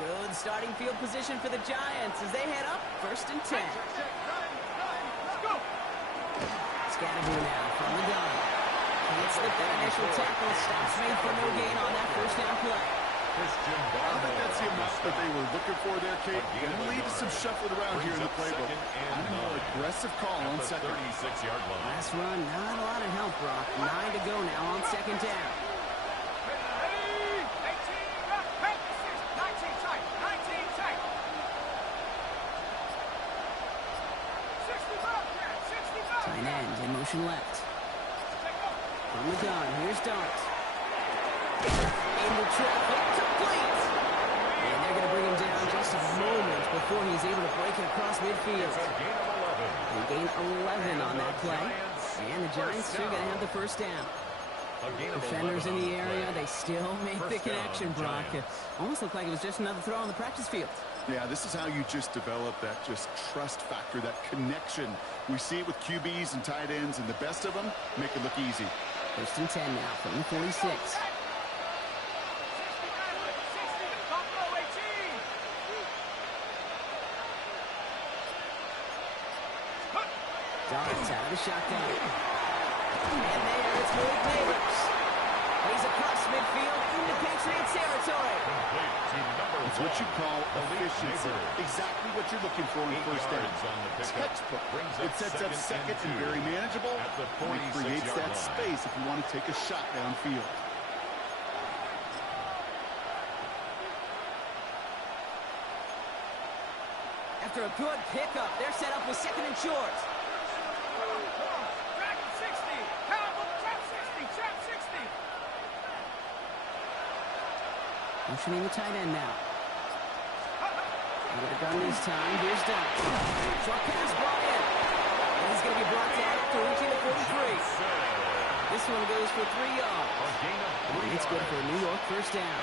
Good starting field position for the Giants as they head up 1st and 10. Scatterboo now from the gun. Can't slip that initial tackle. Stops made for no gain on that 1st down play. I don't think that's the amount that they were looking for there, Kate. Going to lead to some shuffling around here in the playbook. And a more aggressive call on 2nd. 36-yard line. Last run, not a lot of help, Brock. 9 to go now on 2nd down. Tight end in motion left. From the gun, here's Dart. Into traffic, complete. And they're going to bring him down just a moment before he's able to break it across midfield. They gain 11 on that play. And the Giants are going to have the 1st down. Defenders in the area, they still make the connection, Brock. It almost looked like it was just another throw on the practice field. Yeah, this is how you just develop that just trust factor, that connection. We see it with QBs and tight ends, and the best of them make it look easy. 1st and 10 now from the 46. Darts out of the shotgun. And there it's Malik Neighbors. He's across midfield into Patriot territory. It's what you call efficiency. Exactly what you're looking for in 1st down. Textbook. It sets up 2nd and very manageable. And it creates that space if you want to take a shot downfield. After a good pickup, they're set up with 2nd and short. Motioning the tight end now. With a gun this time, here's Dunn. Short pass brought in. And he's going to be brought down after reaching the 43. This one goes for 3 yards. And it's good for a New York 1st down.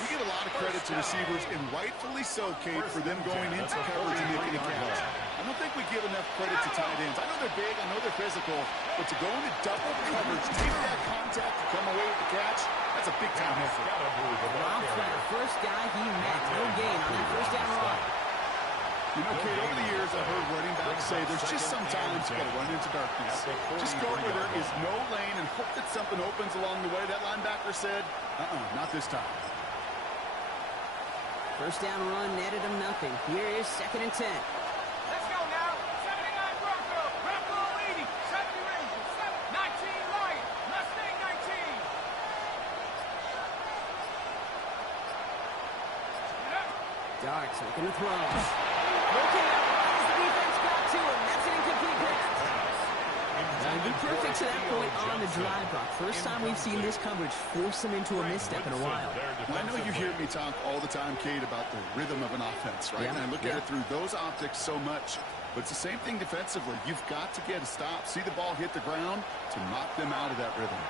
We give a lot of credit to receivers, and rightfully so, Kate, for them going into coverage and making a catch. I don't think we give enough credit to tight ends. I know they're big, I know they're physical, but to go into double coverage, take that contact, and come away with the catch, that's a big-time effort. Ralph got the 1st guy he met. No gain on that 1st down run. You know, Kate, over the years, I've heard running backs say there's just sometimes you got to run into darkness. Just go where there is no lane and hope that something opens along the way. That linebacker said, not this time. 1st down run netted him nothing. Here is 2nd and 10. Let's go now. 79 Bronco. Bronco 80. 70 Rangers. 19 Lion. Mustang 19. Darts looking to throw. Looking out as the defense got to him. That's an incomplete pass. Be perfect to that point on the drive, Brock. 1st time we've seen this coverage force him into a misstep in a while. Well, I know you hear me talk all the time, Kate, about the rhythm of an offense, right? Yeah, and I look at it through those optics so much. But it's the same thing defensively. You've got to get a stop, see the ball hit the ground to knock them out of that rhythm.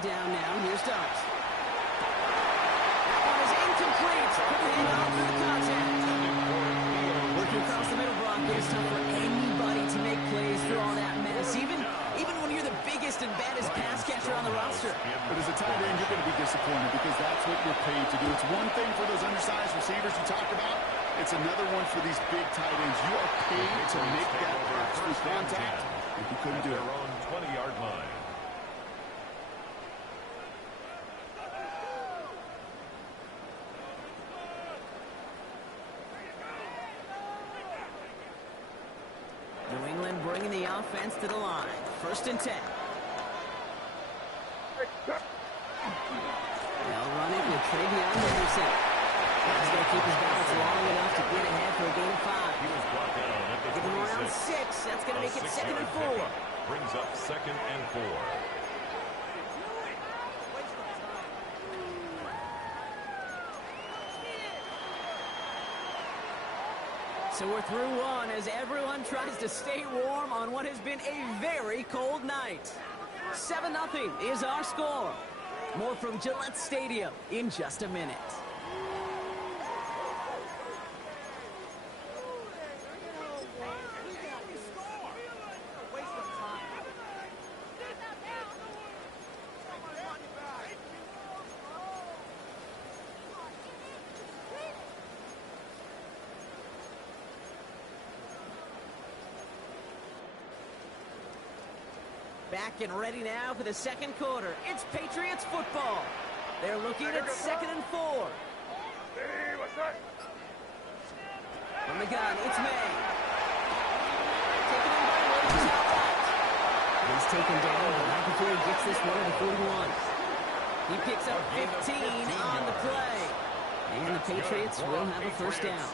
Down now, here's Dart. That one is incomplete. Couldn't hang on for the contact. Working across the middle, Brock, it is tough for anybody to make plays through all that mess, even when you're the biggest and baddest pass catcher on the roster. But as a tight end, you're going to be disappointed because that's what you're paid to do. It's one thing for those undersized receivers you talked about. It's another one for these big tight ends. You are paid to make that pass through contact, and you couldn't do it. Their own 20-yard line. New England bringing the offense to the line. 1st and 10. They'll run it with Travion Henderson. He's going to keep his balance long enough to get ahead for a gain of 5. He was brought down at the 26. Give him around 6. That's going to make it 2nd and 4. Brings up 2nd and 4. So we're through one as everyone tries to stay warm on what has been a very cold night. 7-0 is our score. More from Gillette Stadium in just a minute. back and ready now for the second quarter. It's Patriots football. They're looking at 2nd and 4. From the gun, it's May. Taken in by Williams outright. He's taken down, but not before he gets this one to 41. He picks up 15 on the play. And the Patriots will have a first down.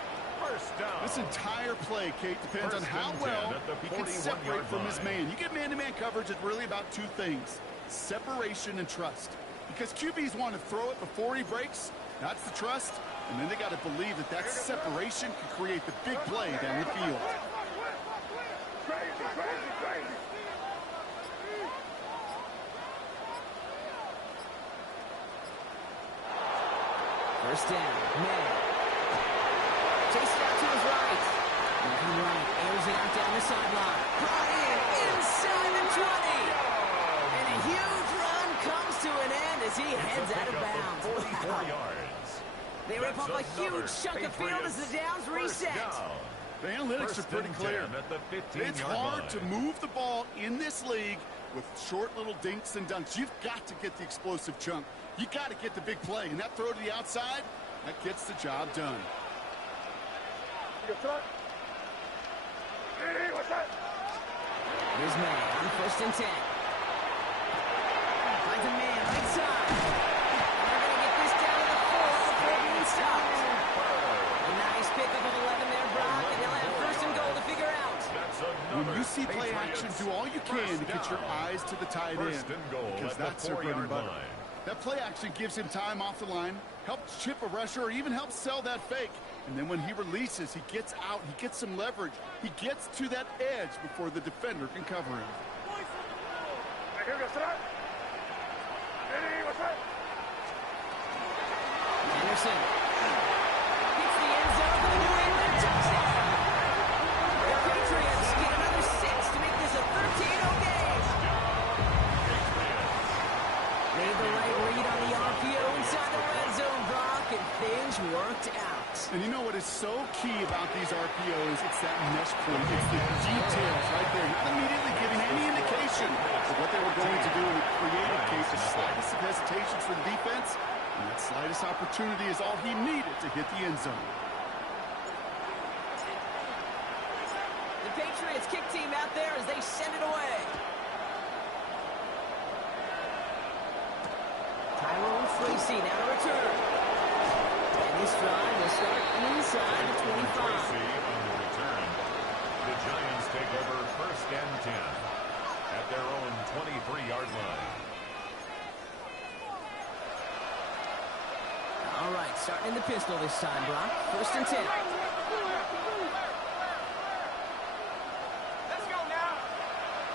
This entire play, Kate, depends on how well he can separate from his man. You get man-to-man coverage, it's really about two things: separation and trust. Because QBs want to throw it before he breaks. That's the trust. And then they got to believe that that separation can create the big play down the field. First down, May. Chased out to his right. Looking right, airs it out down the sideline. Bryant inside the 20. And a huge run comes to an end as he heads out of bounds. Wow. They rip up a huge chunk of field as the downs reset. The analytics are pretty clear. It's hard to move the ball in this league with short little dinks and dunks. You've got to get the explosive chunk. You got to get the big play. And that throw to the outside, that gets the job done. Here's May on 1st and 10. Finds a man right side. They're going to get this down to the 4 before being stopped. A nice pickup of 11 there, Brock, and they'll have 1st and goal to figure out. When you see play action, do all you can to get your eyes to the tight end, because that's their bread and butter. That play action gives him time off the line, helps chip a rusher, or even helps sell that fake. And then when he releases, he gets out, he gets some leverage. He gets to that edge before the defender can cover him. Anderson hits the end zone for the New England touchdown. The Patriots get another 6 to make this a 13-0 game. Made the right read on the RPO inside the red zone, Brock, and things worked out. And you know what is so key about these RPOs? It's that mesh point. It's the details right there. Not immediately giving any indication of what they were going to do in a creative case. The slightest of hesitations for the defense, and that slightest opportunity is all he needed to hit the end zone. The Patriots kick team out there as they send it away. Tyrone Tracy now to return. And this drive will start inside the 25. On the return, the Giants take over 1st and 10 at their own 23-yard line. All right, starting in the pistol this time, Brock. 1st and 10. Let's go now.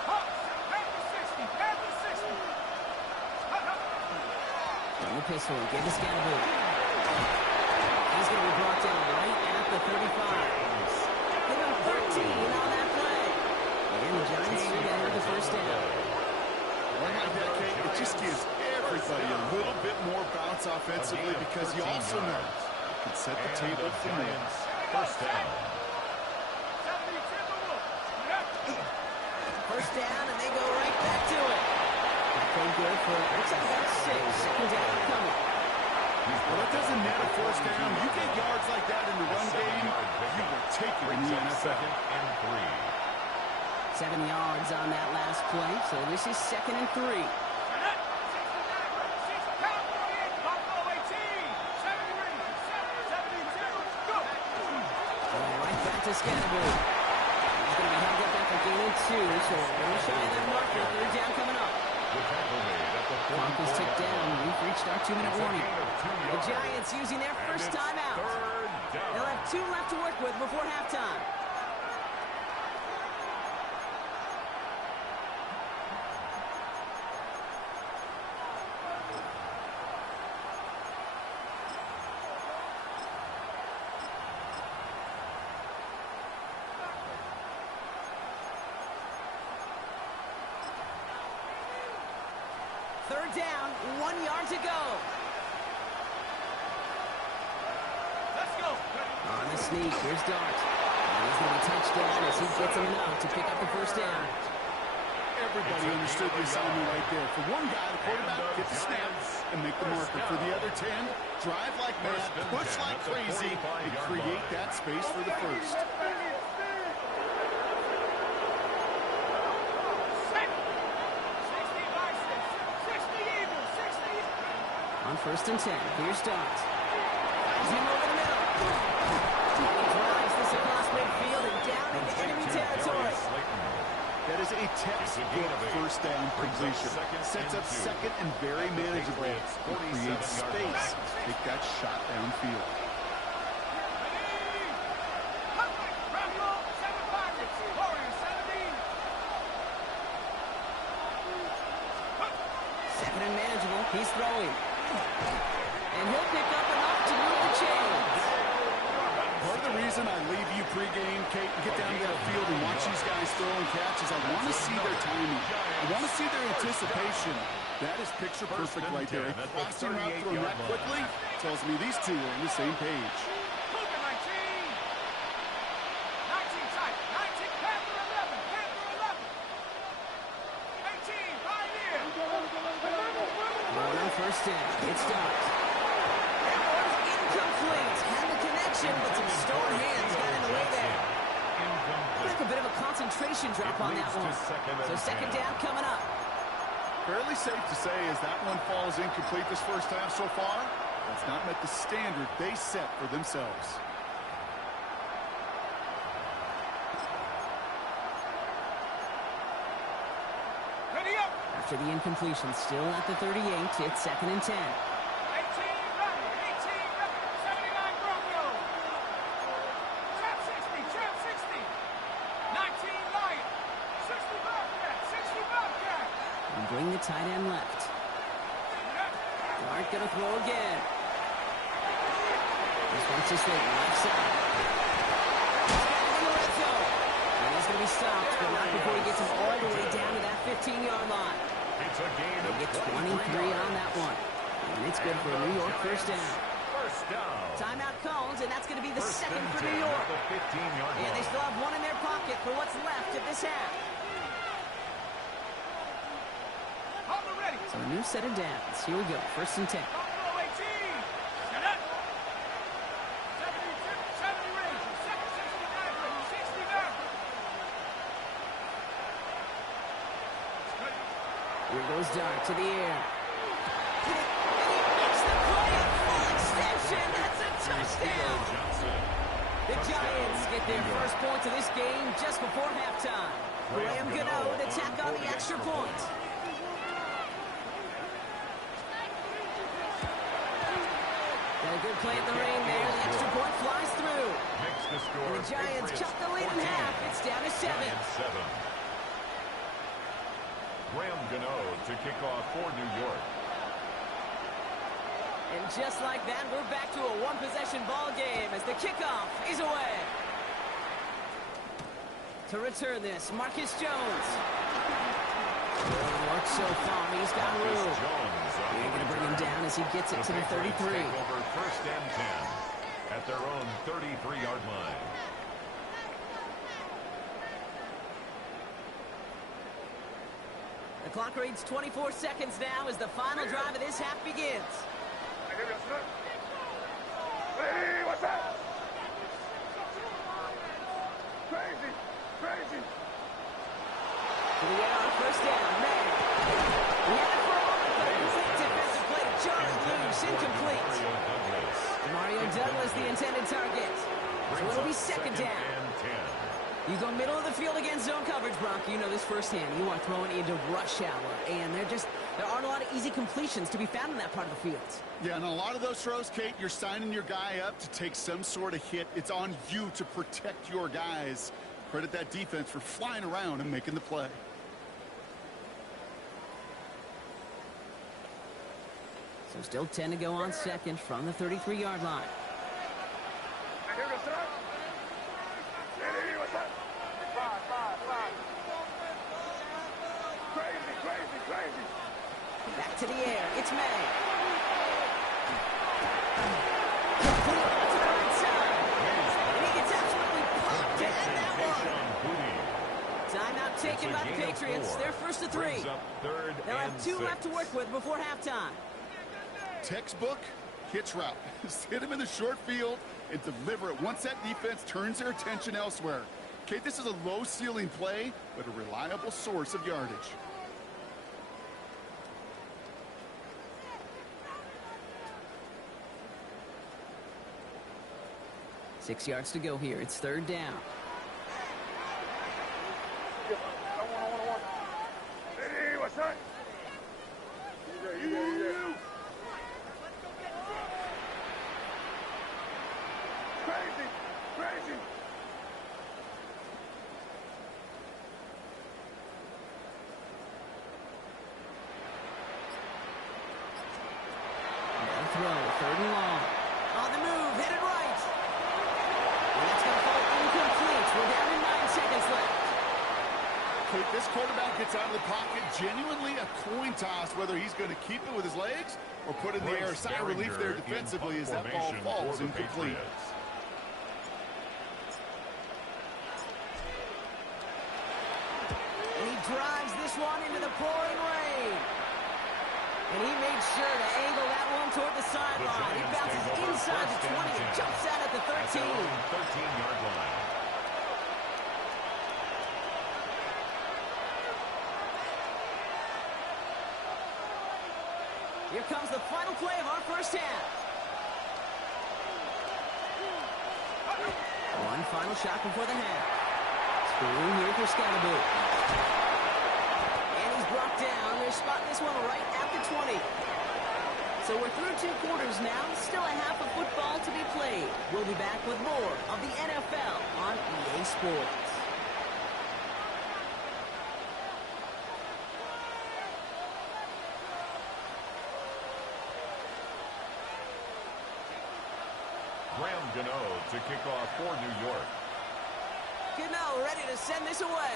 Hawks, back to 60, back to 60. From the pistol, get to Scannaboo. He's going to be brought down right at the 35. Give him 13 on that play. And the Giants still got the 1st down. One like that, Kate, it just gives everybody a little bit more bounce offensively, because you also know it can set the table for more. 1st down. 1st down, and they go right back to it. That good for, looks like about 6. 2nd down coming. Well, that doesn't net a 1st down. You get yards like that in the run game, you will take it in the NFL. 2nd and 3. 7 yards on that last play, so this is 2nd and 3. Right back to Scannaboo. He's going to be held up after gaining 2, so we're shy of that marker. 3rd down coming up. Clock is ticked down. We've reached our 2-minute warning. The Giants using their 1st timeout. They'll have 2 left to work with before halftime. Third down, 1 yard to go. Let's go. On the sneak, here's Dart. And he's going to be touched down as he gets him enough to pick up the 1st down. Everybody understood the assignment right there. For one guy, the quarterback, get the snap and make the marker. For the other 10, drive like mad, push like crazy, and create that space for the first. On 1st and 10, here's Start. He's in over the middle. He drives this across midfield and down into enemy territory. That is a textbook first down completion. Sets up second and very manageable. Creates space. Take that shot downfield. Second and manageable. He's throwing. And he'll pick up enough to move the chains. Part of the reason I leave you pregame, Kate, and get down to that field and watch these guys throw and catch is I want to see their timing. I want to see their anticipation. That is picture perfect right there. A crossing route thrown that quickly tells me these two are on the same page. First down, it's Start. That was incomplete. Had the connection, but some stone hands got in the way there. Like a bit of a concentration drop on that one. So second down coming up. Fairly safe to say as that one falls incomplete this first half so far, that's not met the standard they set for themselves. After the incompletion, still at the 38, it's 2nd and 10. 18 ready, 79 Broncos. Trap 60, 19 Lion, 60 Bobcat, 60 Bobcat. And bring the tight end left. Dart gonna throw again. This one's just late, left side. He's got it in the red zone. And he's gonna be stopped, but not before he gets him all the way down to that 15-yard line. It's a gain of They get 23 on that one. And it's good for a New York first down. First down. Timeout calls, and that's going to be the First second and for 10 New York. at the 15-yard And they line. still have one in their pocket for what's left of this half. Hold ready. So a new set of downs. Here we go. 1st and 10. Buffalo 18. Set up. 70 Rangers. Second 69 Rangers. 69. Here goes Dart to the air. And he makes the play on full extension. That's a touchdown. The Giants get their first points of this game just before halftime. Graham Gano to tack on the extra point. Got a good play at the ring there. The extra point flies through. Makes the score And the Giants cut the lead in 14. half. It's down to 7. Giants 7. Graham Gano to kick off for New York. And just like that, we're back to a one-possession ball game as the kickoff is away. To return this, Marcus Jones. Good work so far. He's got room. Jones They're going to bring him down as he gets it to the 33. Take over 1st and 10 at their own 33-yard line. The clock reads 24 seconds now as the final drive of this half begins. Hey, what's up? Crazy, crazy. To the air on 1st down. Man. He had it for a moment, but a complete defensive play to jar it loose. Incomplete. Mario Douglas, the intended target. So it'll be 2nd down. And 10. You go middle of the field against zone coverage, Bronco. You know this firsthand. You want throwing into rush hour, and there aren't a lot of easy completions to be found in that part of the field. Yeah, and a lot of those throws, Kate, you're signing your guy up to take some sort of hit. It's on you to protect your guys. Credit that defense for flying around and making the play. So still 10 to go on 2nd from the 33-yard line. Back to the air. It's May. Complete to the right side. And he gets absolutely pumped to end that one. Timeout taken by the Patriots. They're first to 3. They'll have 2 left to work with before halftime. Textbook hitch route. Just hit him in the short field and deliver it once that defense turns their attention elsewhere. Okay, this is a low-ceiling play, but a reliable source of yardage. Six yards to go here. It's third down. Hey, what's that? Crazy, crazy. No throw. Third and long. On the move. Headed right. And that's going to fall incomplete. We're down to 9 seconds left. Okay, this quarterback gets out of the pocket. Genuinely a coin toss whether he's going to keep it with his legs or put it in the air. Sigh of relief there defensively as that ball falls incomplete. And he drives this one into the pouring rain. And he made sure to angle that one toward the sideline. He bounces inside the 20 and jumps out at the 13. 13-yard line. Here comes the final play of our first half. One final shot before the half. Screwing here for Scalaboo. And he's brought down. They're spotting this one right at the 20. So we're through 2 quarters now. Still a half of football to be played. We'll be back with more of the NFL on EA Sports. Graham Gano to kick off for New York. Gano ready to send this away.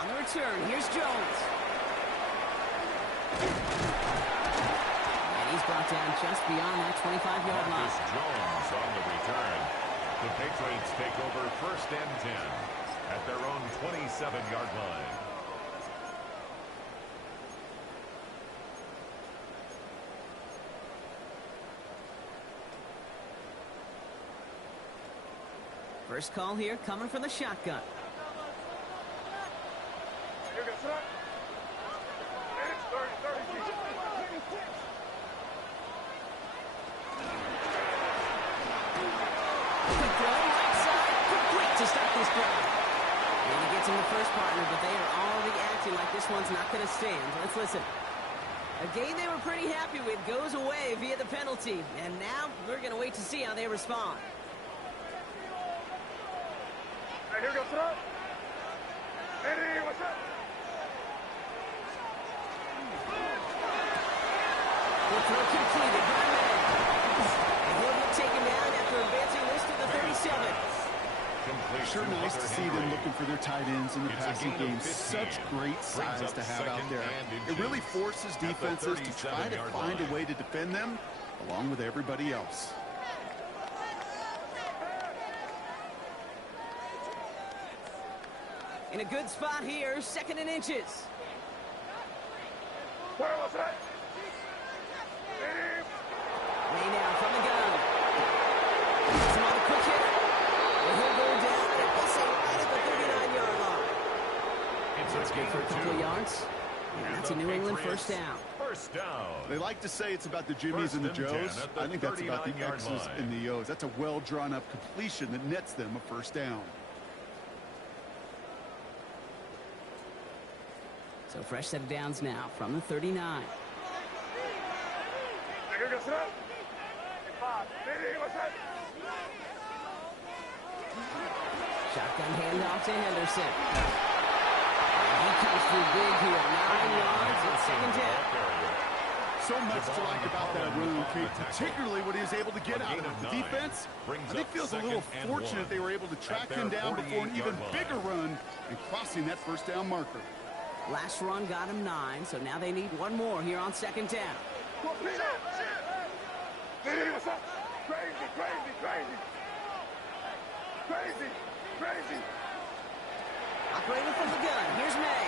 On the return, here's Jones. And he's brought down just beyond that 25-yard line. Marcus Jones on the return. The Patriots take over first and 10 at their own 27-yard line. First call here coming from the shotgun. Quick throw, right side, complete to start this drive. And he gets him the first partner, but they are already acting like this one's not going to stand. Let's listen. A game they were pretty happy with goes away via the penalty. And now we're going to wait to see how they respond. Hey, here goes up. Hey, what's up? The throw completed by May. And he'll be taken down after advancing this to the 37. Sure nice to see them looking for their tight ends in the passing game. Such great size to have out there. It really forces defenses to try to find a way to defend them along with everybody else. In a good spot here, second and inches. Where was that? Way now from the gun. Gets him on a quick hitter. And he'll go down and we'll say right at the 39-yard line. It's good for a couple of yards. And that's a New England first down. First down. They like to say it's about the Jimmies and the Joes. I think that's about the X's and the O's. That's a well-drawn-up completion that nets them a first down. So fresh set of downs now from the 39. Shotgun handoff to Henderson. And he comes through big here. 9 yards and second down. So much to like about that run, Kate, particularly what he was able to get out of it. The defense, I think, feels a little fortunate they were able to track him down before an even bigger run and crossing that first down marker. Last run got him 9, so now they need one more here on second down. Crazy, crazy, crazy. Crazy. Crazy. Operating from the gun. Here's May.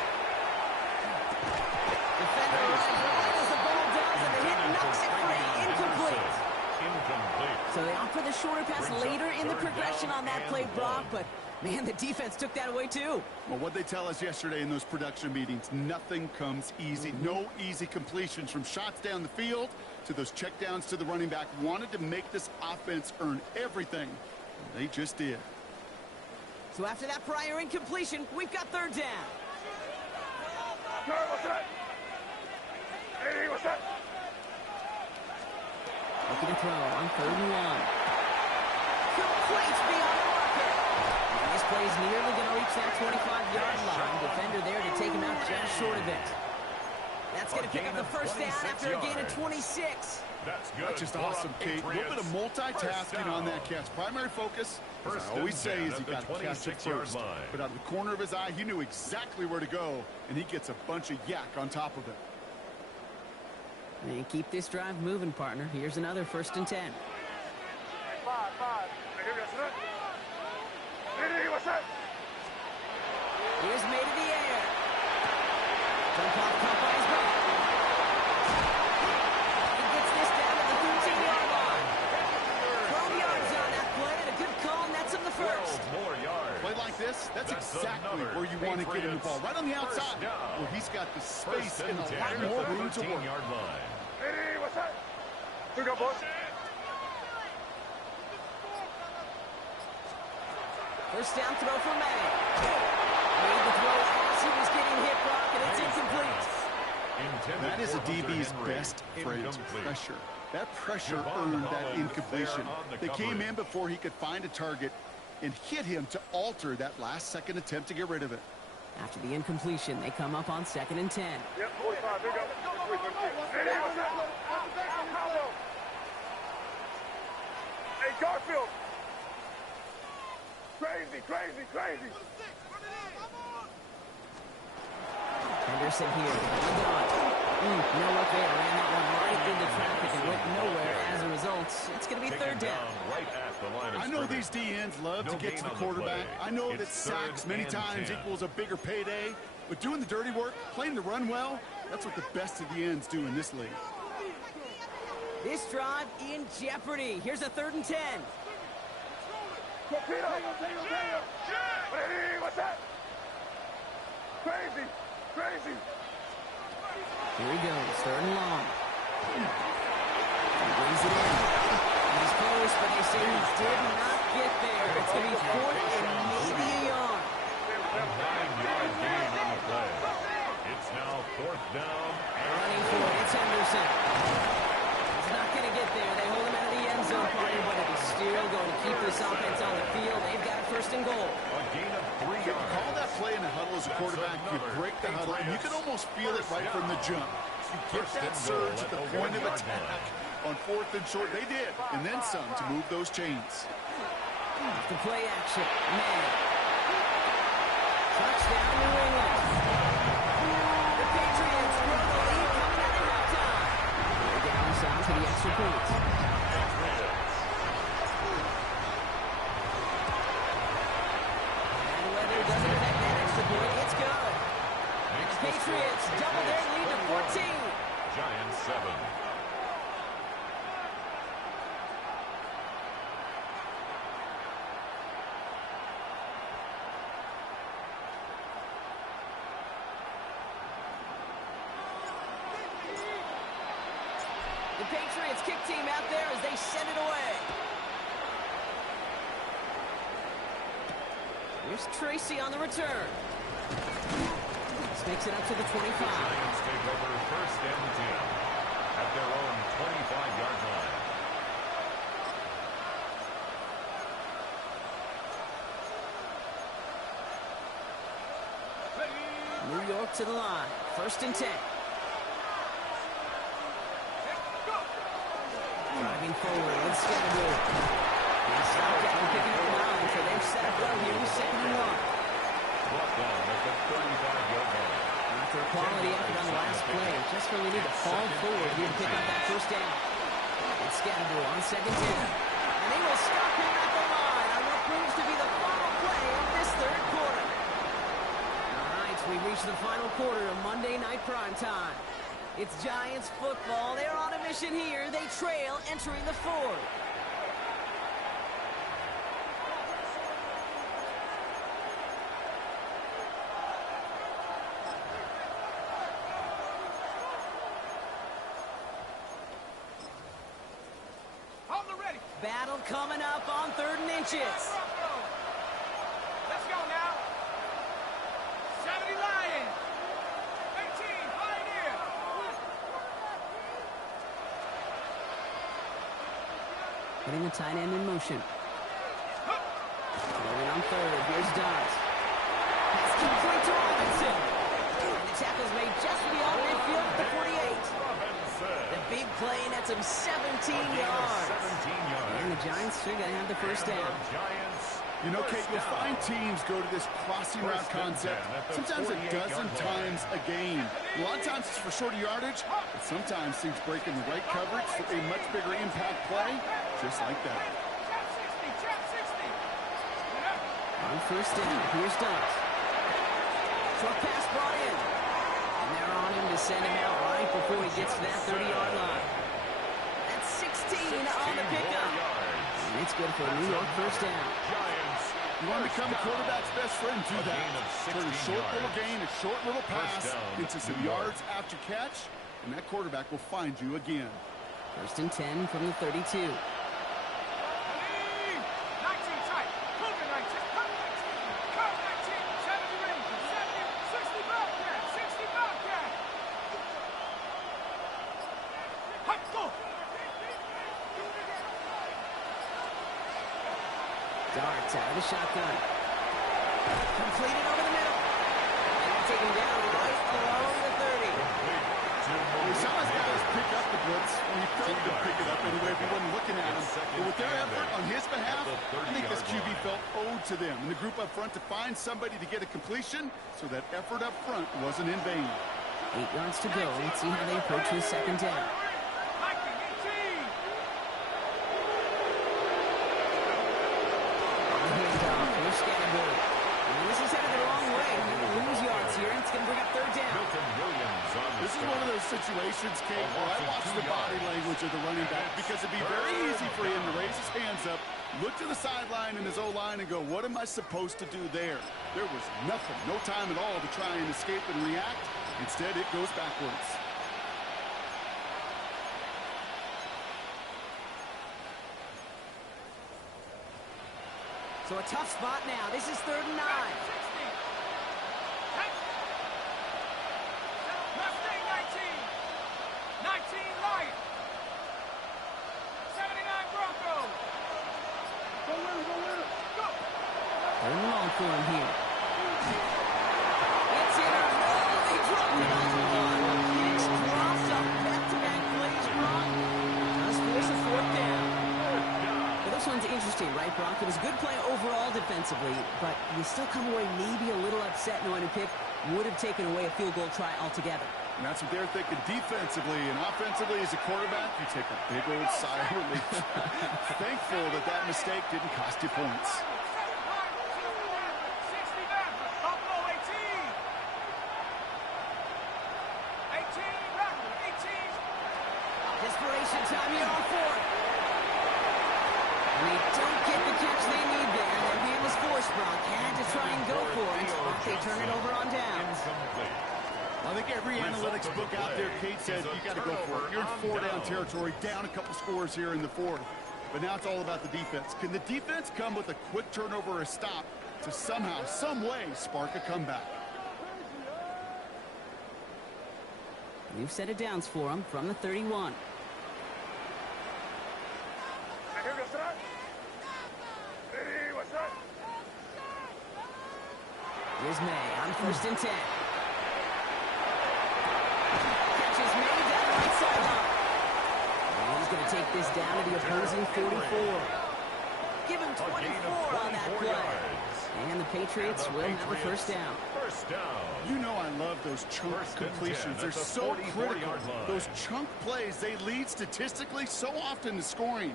Defender arrives right as the ball does, and the hit knocks it free. Incomplete. So they opt for the shorter pass later in the progression on that play, Brock, but man, the defense took that away too. Well, what they tell us yesterday in those production meetings, nothing comes easy. No easy completions from shots down the field to those checkdowns to the running back. Wanted to make this offense earn everything. And they just did. So after that prior incompletion, we've got third down. What's that? Hey, what's that? Looking to throw on 3rd and 1. Complete beyond the marker. And this play is nearly going to reach that 25-yard line. Defender there to take him out just short of it. That's going to pick up the first down after a gain of 26. That's good. That's just awesome, Kate. A little bit of multitasking on that catch. Primary focus, as I always say, is you got to catch it first. But out of the corner of his eye, he knew exactly where to go, and he gets a bunch of yak on top of it. And keep this drive moving, partner. Here's another 1st and 10. 5. Hey, what's that? Here's May to the air. Jump off, caught by his back. He gets this down to the 13-yard line. 12 yards on that play, and a good call, and that's him the first. More yards. Play like this, that's exactly where you want to get him the ball. Right on the outside, where he's got the space and a lot more room to work. Hey, what's that? We go, boys. First down throw for May. Made the throw as he was getting hit, Brock, and it's incomplete. That is a DB's best phrase, pressure. That pressure earned that incompletion. They came in before he could find a target and hit him to alter that last-second attempt to get rid of it. After the incompletion, they come up on 2nd and 10. Yep, 45. Here we go. Hey, what's that? Hey, Garfield. Crazy. Henderson here. No look there. Ran that one right into traffic and went nowhere. As a result, it's going to be 3rd down. I know these DNs love to get to the quarterback. I know that sacks many times equals a bigger payday. But doing the dirty work, playing the run well, that's what the best of the ends do in this league. This drive in jeopardy. Here's a 3rd and 10. Hey, what's that? Crazy. Here he goes, 3rd and long. He brings it in. He's close, but they say he did not get there. It's going to be 4th and maybe a yard. A 9-yard gain on the play. It's now 4th down. Running for it, it's Henderson. He's not going to get there. They hold him out of the end zone, partner, but it is still going to keep this offense on the field. They've got 1st and goal. A gain of 3 yards. Call that play in the huddle as a quarterback. You break the huddle, and you can almost feel it right from the jump. You get that surge at the point of attack on 4th and short. They did, and then some to move those chains. The play action, man. Touchdown, New England. The Patriots grow the lead coming out of halftime. They're down south to the extra points. And weather doesn't affect that extra point. It's good. And the Patriots double their lead to 14. Giants 7. The Patriots kick team out there as they send it away. Here's Tracy on the return. This makes it up to the 25. Giants take over 1st and 10 at their own 25-yard line. New York to the line. 1st and 10. Driving forward, let's get it moved. They stopped out and picking up 9, so they've set up well here with 2nd and 1. Brought down at the 35-yard line. After a quality effort on the last play, just really need to fall forward here to pick up that 1st down. It's Scatterbo on 2nd and 10. And they will stop him at the line on what proves to be the approach the final quarter of Monday Night Primetime. It's Giants football. They're on a mission here. They trail entering the fourth. On the ready. Battle coming up on 3rd and inches. Let's go now. 70 Lions. 18 Pioneer. Putting the tight end in motion. Rolling on 3rd. Here's Dobbs. Pass complete to Robinson. And the tackle's made just beyond midfield at the 48. The big play nets him 17 yards. And the Giants are going to have the first down. You know, Kate, you'll find teams go to this crossing route concept sometimes a dozen times a game. A lot of times it's for shorter yardage, but sometimes things break in the right coverage for a much bigger impact play, just like that. Trap 60. On 1st down, here's Dobbs. Short pass brought in. And they're on him to send him out right before he gets to that 30-yard line. That's 16 on the pickup. And it's good for a New York first down. You want to become a quarterback's best friend, do that. Turn a short little gain, a short little pass into some yards after catch, and that quarterback will find you again. 1st and 10 from the 32. 19 tight. Move it 19. Cut 19. Cut 19. 70 Rangers. 70. 60 Bobcat. 60 Bobcat. Hot go. Darts out of the shotgun. Completed over the middle. And they take him down right below the 30. We saw his guys pick up the blitz. We felt to pick it up anyway if he wasn't looking at him. But with their effort on his behalf, I think this QB felt owed to them. And the group up front to find somebody to get a completion, so that effort up front wasn't in vain. 8 yards to go. Let's see how they approach his 2nd down. This is headed the wrong way. He's going to lose yards here, and it's going to bring up 3rd down. This is one of those situations, Kate, where I watch the body language of the running back because it'd be very easy for him to raise his hands up, look to the sideline in his O-line and go, what am I supposed to do there? There was nothing, no time at all to try and escape and react. Instead, it goes backwards. So a tough spot now. This is 3rd and 9. Mustang 19. 19 Lion. 79 Broncos. Go winner. Go. 3rd and long for him here. It's in a roll. They dropped it on the line. Hicks drops up back-to-back plays, Brock. Does force a 4th down. Well, this one's interesting, right, Brock? It was a good play overall defensively, but you still come away maybe a little upset knowing a pick would have taken away a field goal try altogether. And that's what they're thinking defensively. And offensively, as a quarterback, you take a big old sigh of relief. Thankful that that mistake didn't cost you points. 60 back. Buffalo 18. 18 back. 18. Desperation time here on 4th. And they don't get the catch they need there. Their hand was forced, Brock. Had to try and go for it. But they turn it over on downs. I think every analytics book out there, Kate, says you got to go for it. You're in 4-down territory, down a couple scores here in the 4th. But now it's all about the defense. Can the defense come with a quick turnover or a stop to somehow, some way, spark a comeback? We've set it downs for them from the 31. Here's May on 1st and 10. Catch is made down the right sideline. And he's going to take this down to the opposing 44. Give him 24 on that play. And the Patriots will have the first down. You know I love those chunk completions. They're so critical. Those chunk plays, they lead statistically so often to scoring.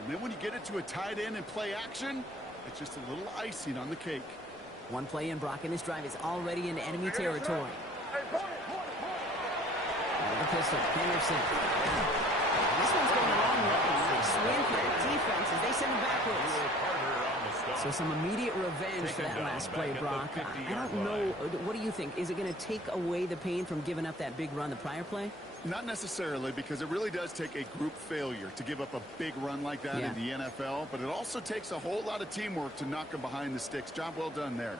And then when you get it to a tight end and play action, it's just a little icing on the cake. One play in, Brock, and this drive is already in enemy territory. The pistol, Henderson. This one's going the wrong way. Nice win for that defense as they send him backwards. So some immediate revenge for that last play, Brock. I don't know. What do you think? Is it going to take away the pain from giving up that big run the prior play? Not necessarily, because it really does take a group failure to give up a big run like that in the NFL, but it also takes a whole lot of teamwork to knock them behind the sticks. Job well done there.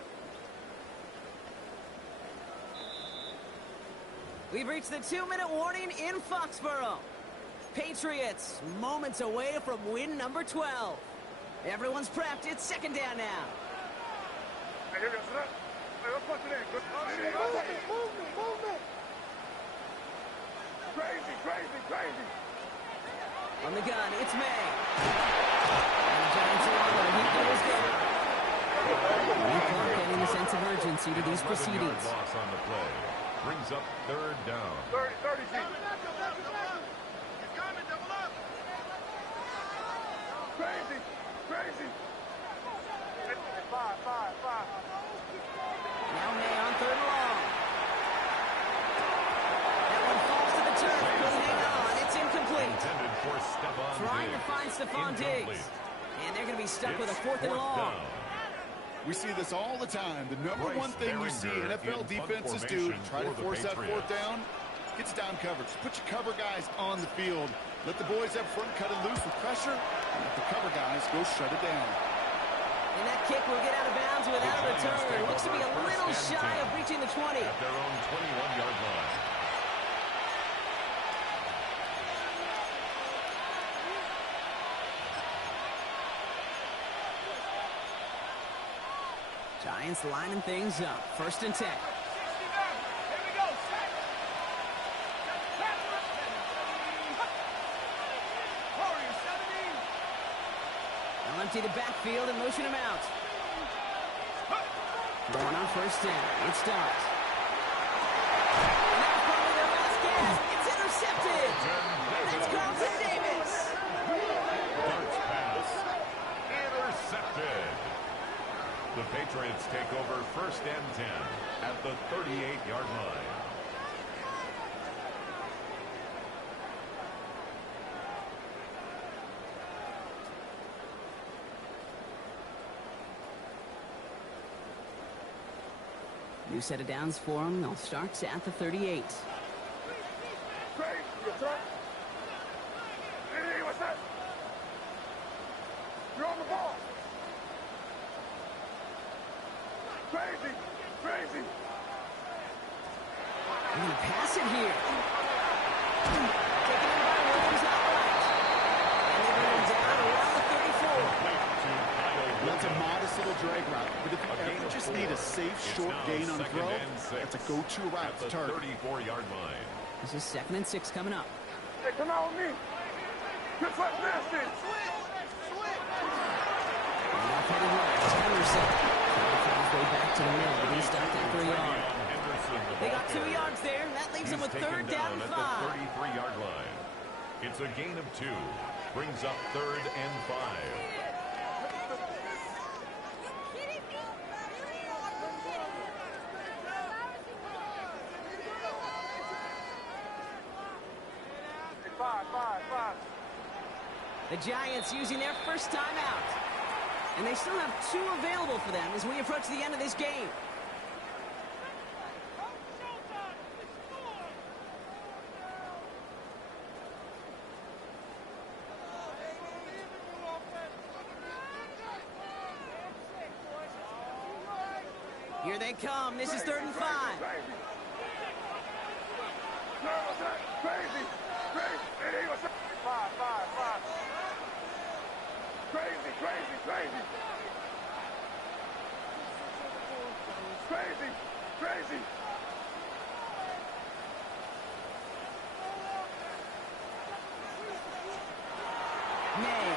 We've reached the 2-minute warning in Foxborough. Patriots moments away from win number 12. Everyone's prepped. It's second down now. Hey, here we go. Hey, let's punch it in. Movement. Crazy. On the gun, it's May. And the Giants are on there. He goes good. New clock adding a sense of urgency to these proceedings. Loss on the play. Brings up third down. 30 feet. Crazy. 5. Now May on third and long. That one falls to the turf. Couldn't hang on. It's incomplete. Intended for Stephon Trying to Diggs. find Stephon Diggs. And they're going to be stuck with a fourth and long. Down. We see this all the time. The number one thing you see NFL defenses do, try to force that fourth down, gets down coverage. Put your cover guys on the field. Let the boys up front cut it loose with pressure, and let the cover guys go shut it down. And that kick will get out of bounds without a return. Looks to be a little shy of reaching the 20. At their own 21-yard line. Giants lining things up. First and 10. 60 down. Here we go. Set. Warriors 17. They'll empty the backfield and motion him out. Going on first down. It starts. And that's probably their last gasp. It's intercepted. That's Carlton Davis. First pass. Intercepted. The Patriots take over first and 10 at the 38-yard line. New set of downs for them. They'll start at the 38. Great. Yes, sir. Hey, what's that? You're on the ball. Crazy. They're going to pass it here. Taken in by Williams outright. And they bring him down around the 34. That's a modest little drag route, but if you ever just need a safe, short gain on a throw, that's a go-to route to target. 34-yard line. This is 2nd and 6 coming up. Hey, come out with me. Good flat nasty. Headed right. Henderson. Way back to the middle, but he stopped at 3 yards. They got 2 yards there, and that leaves them with third down and 5. At the 33-yard line. It's a gain of 2. Brings up third and 5. Five. The Giants using their first timeout. And they still have 2 available for them as we approach the end of this game. Here they come. This is 3rd and 5. Crazy. Hey, what's up? Five. Crazy. May.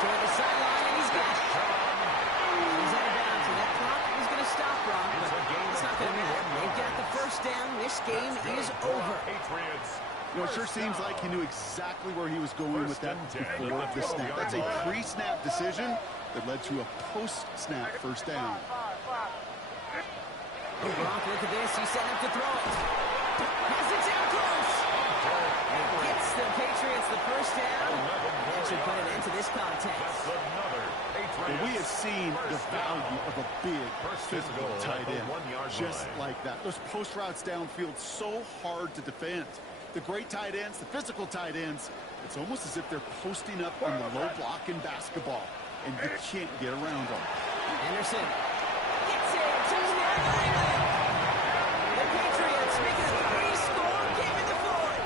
Toward the sideline, and he's got it. He's out of bounds, so that clock is going to stop, Brock, but it's not going to matter. They've got the first down. This game is over. Patriots. You know, it sure seems like he knew exactly where he was going with that before the snap. That's a pre-snap decision that led to a post-snap first down. Oh, Brock, look at this. He's setting up to throw it. Has it down close. And gets the Patriots the first down. That should put an end to this contest. Well, we have seen the value of a big physical tight end just like that. Those post routes downfield so hard to defend. The great tight ends, the physical tight ends, it's almost as if they're posting up on the low block in basketball, and you can't get around them. Anderson gets it. Touchdown, New England. The Patriots make it a 3-score game in the fourth.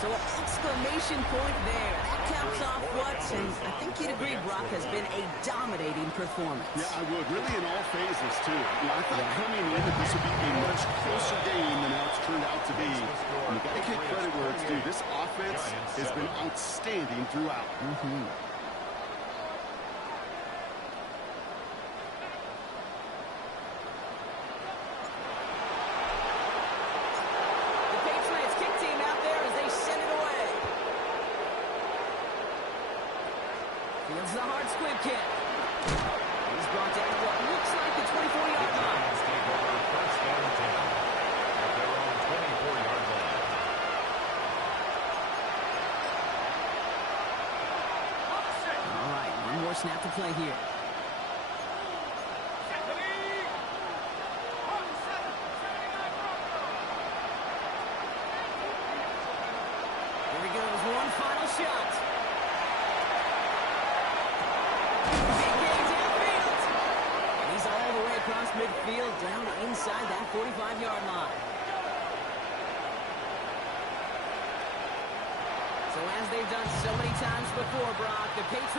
So an exclamation point there. That caps off what, and I think you'd agree, Brock, has been a dominating performance. Yeah, I would. Really in all phases, too. I thought coming in that this would be a much closer game than how it's turned out to be. And you got to give credit where it's due. This offense has been outstanding throughout. The Patriots kick team out there as they send it away. Fields the hard squib kick. He's brought down to what looks like the 24-yard line. Take over first and 10 at their own 24-yard line. All right, one more snap to play here. Here he goes, one final shot. Big gain downfield. And he's all the way across midfield, down inside that 45-yard line. So as they've done so many times before, Brock, the Patriots